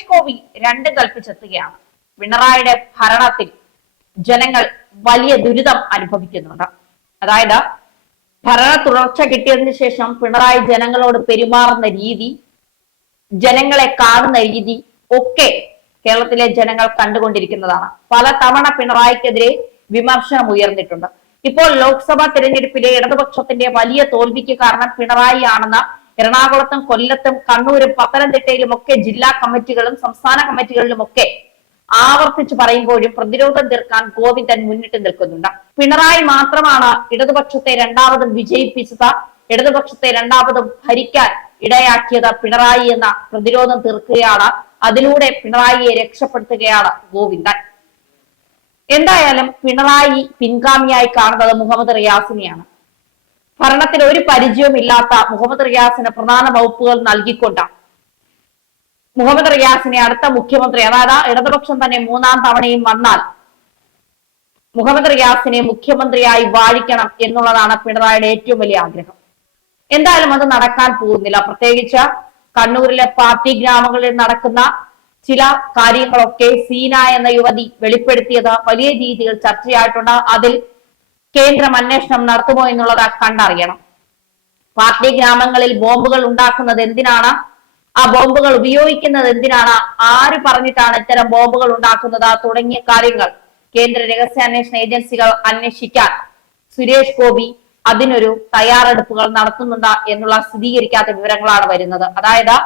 സുരേഷ് ഗോപി രണ്ടും കൽപ്പിച്ചെത്തുകയാണ്. പിണറായിയുടെ ഭരണത്തിൽ ജനങ്ങൾ വലിയ ദുരിതം അനുഭവിക്കുന്നുണ്ട്. അതായത് ഭരണ തുടർച്ച കിട്ടിയതിനു ശേഷം പിണറായി ജനങ്ങളോട് പെരുമാറുന്ന രീതി, ജനങ്ങളെ കാണുന്ന രീതി ഒക്കെ കേരളത്തിലെ ജനങ്ങൾ കണ്ടുകൊണ്ടിരിക്കുന്നതാണ്. പല തവണ പിണറായിക്കെതിരെ വിമർശനം ഉയർന്നിട്ടുണ്ട്. ഇപ്പോൾ ലോക്സഭാ തെരഞ്ഞെടുപ്പിലെ ഇടതുപക്ഷത്തിന്റെ വലിയ തോൽവിക്ക് കാരണം പിണറായി ആണെന്ന് എറണാകുളത്തും കൊല്ലത്തും കണ്ണൂരും പത്തനംതിട്ടയിലും ഒക്കെ ജില്ലാ കമ്മിറ്റികളും സംസ്ഥാന കമ്മിറ്റികളിലും ഒക്കെ ആവർത്തിച്ച് പറയുമ്പോഴും പ്രതിരോധം തീർക്കാൻ ഗോവിന്ദൻ മുന്നിട്ട് നിൽക്കുന്നുണ്ട്. പിണറായി മാത്രമാണ് ഇടതുപക്ഷത്തെ രണ്ടാമതും വിജയിപ്പിച്ചത്, ഇടതുപക്ഷത്തെ രണ്ടാമതും ഭരിക്കാൻ ഇടയാക്കിയത് പിണറായി എന്ന പ്രതിരോധം തീർക്കുകയാണ്. അതിലൂടെ പിണറായിയെ രക്ഷപ്പെടുത്തുകയാണ് ഗോവിന്ദൻ. എന്തായാലും പിണറായി പിൻഗാമിയായി കാണുന്നത് മുഹമ്മദ് റിയാസിനെയാണ്. ഭരണത്തിൽ ഒരു പരിചയമില്ലാത്ത മുഹമ്മദ് റിയാസിന് പ്രധാന വകുപ്പുകൾ നൽകിക്കൊണ്ട് മുഹമ്മദ് റിയാസിനെ അടുത്ത മുഖ്യമന്ത്രി, അതായത് ഇടതുപക്ഷം തന്നെ മൂന്നാം തവണയും വന്നാൽ മുഹമ്മദ് റിയാസിനെ മുഖ്യമന്ത്രിയായി വാഴിക്കണം എന്നുള്ളതാണ് പിണറായിയുടെ ഏറ്റവും വലിയ ആഗ്രഹം. എന്തായാലും അത് നടക്കാൻ പോകുന്നില്ല. പ്രത്യേകിച്ച് കണ്ണൂരിലെ പാർട്ടി ഗ്രാമങ്ങളിൽ നടക്കുന്ന ചില കാര്യങ്ങളൊക്കെ സീന എന്ന യുവതി വെളിപ്പെടുത്തിയത് വലിയ രീതിയിൽ ചർച്ചയായിട്ടുണ്ട്. അതിൽ കേന്ദ്രം അന്വേഷണം നടത്തുമോ എന്നുള്ളത് കണ്ടറിയണം. പാർട്ടി ഗ്രാമങ്ങളിൽ ബോംബുകൾ ഉണ്ടാക്കുന്നത് എന്തിനാണ്, ആ ബോംബുകൾ ഉപയോഗിക്കുന്നത് എന്തിനാണ്, ആര് പറഞ്ഞിട്ടാണ് ഇത്തരം ബോംബുകൾ ഉണ്ടാക്കുന്നത് തുടങ്ങിയ കാര്യങ്ങൾ കേന്ദ്ര രഹസ്യാന്വേഷണ ഏജൻസികൾ അന്വേഷിക്കാൻ സുരേഷ് ഗോപി അതിനൊരു തയ്യാറെടുപ്പുകൾ നടത്തുന്നുണ്ട് എന്നുള്ള സ്ഥിരീകരിക്കാത്ത വിവരങ്ങളാണ് വരുന്നത്. അതായത്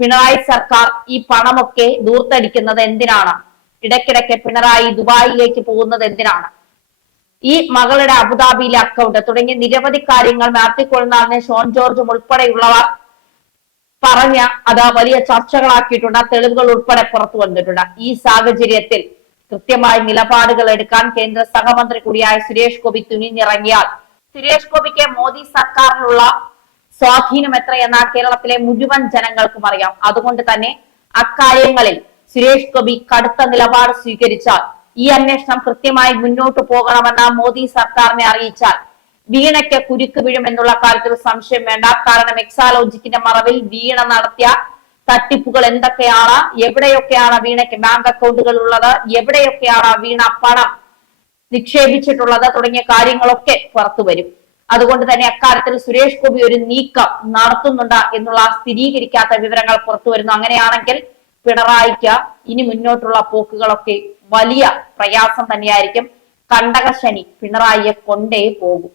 പിണറായി സർക്കാർ ഈ പണമൊക്കെ ദൂർത്തടിക്കുന്നത് എന്തിനാണ്, ഇടയ്ക്കിടയ്ക്ക് പിണറായി ദുബായിലേക്ക് പോകുന്നത് എന്തിനാണ്, ഈ മകളുടെ അബുദാബിയിലെ അക്കൗണ്ട് തുടങ്ങിയ നിരവധി കാര്യങ്ങൾ മാത്യു കൊഴുന്താലിനെ, ഷോൺ ജോർജും ഉൾപ്പെടെയുള്ളവർ പറഞ്ഞ് അത് വലിയ ചർച്ചകളാക്കിയിട്ടുണ്ട്. തെളിവുകൾ ഉൾപ്പെടെ പുറത്തു വന്നിട്ടുണ്ട്. ഈ സാഹചര്യത്തിൽ കൃത്യമായ നിലപാടുകൾ എടുക്കാൻ കേന്ദ്ര സഹമന്ത്രി കൂടിയായ സുരേഷ് ഗോപി തുനിഞ്ഞിറങ്ങിയാൽ സുരേഷ് ഗോപിക്ക് മോദി സർക്കാരിനുള്ള സ്വാധീനം എത്രയെന്ന കേരളത്തിലെ മുഴുവൻ ജനങ്ങൾക്കും അറിയാം. അതുകൊണ്ട് തന്നെ അക്കാര്യങ്ങളിൽ സുരേഷ് ഗോപി കടുത്ത നിലപാട് സ്വീകരിച്ചാൽ, ഈ അന്വേഷണം കൃത്യമായി മുന്നോട്ട് പോകണമെന്ന മോദി സർക്കാരിനെ അറിയിച്ചാൽ വീണയ്ക്ക് കുരുക്ക് വീഴുമെന്നുള്ള കാര്യത്തിൽ സംശയം വേണ്ട. കാരണം എക്സാലോജിക്കിന്റെ മറവിൽ വീണ നടത്തിയ തട്ടിപ്പുകൾ എന്തൊക്കെയാണ്, എവിടെയൊക്കെയാണ് വീണയ്ക്ക് ബാങ്ക് അക്കൗണ്ടുകൾ ഉള്ളത്, എവിടെയൊക്കെയാണ് വീണ പണം നിക്ഷേപിച്ചിട്ടുള്ളത് തുടങ്ങിയ കാര്യങ്ങളൊക്കെ പുറത്തു വരും. അതുകൊണ്ട് തന്നെ അക്കാര്യത്തിൽ സുരേഷ് ഗോപി ഒരു നീക്കം നടത്തുന്നുണ്ട് എന്നുള്ള സ്ഥിരീകരിക്കാത്ത വിവരങ്ങൾ പുറത്തു വരുന്നു. അങ്ങനെയാണെങ്കിൽ പിണറായിക്ക് ഇനി മുന്നോട്ടുള്ള പോക്കുകളൊക്കെ വലിയ പ്രയാസം തന്നെയായിരിക്കും. കണ്ടകശനി പിണറായിയെ കൊണ്ടേ പോകും.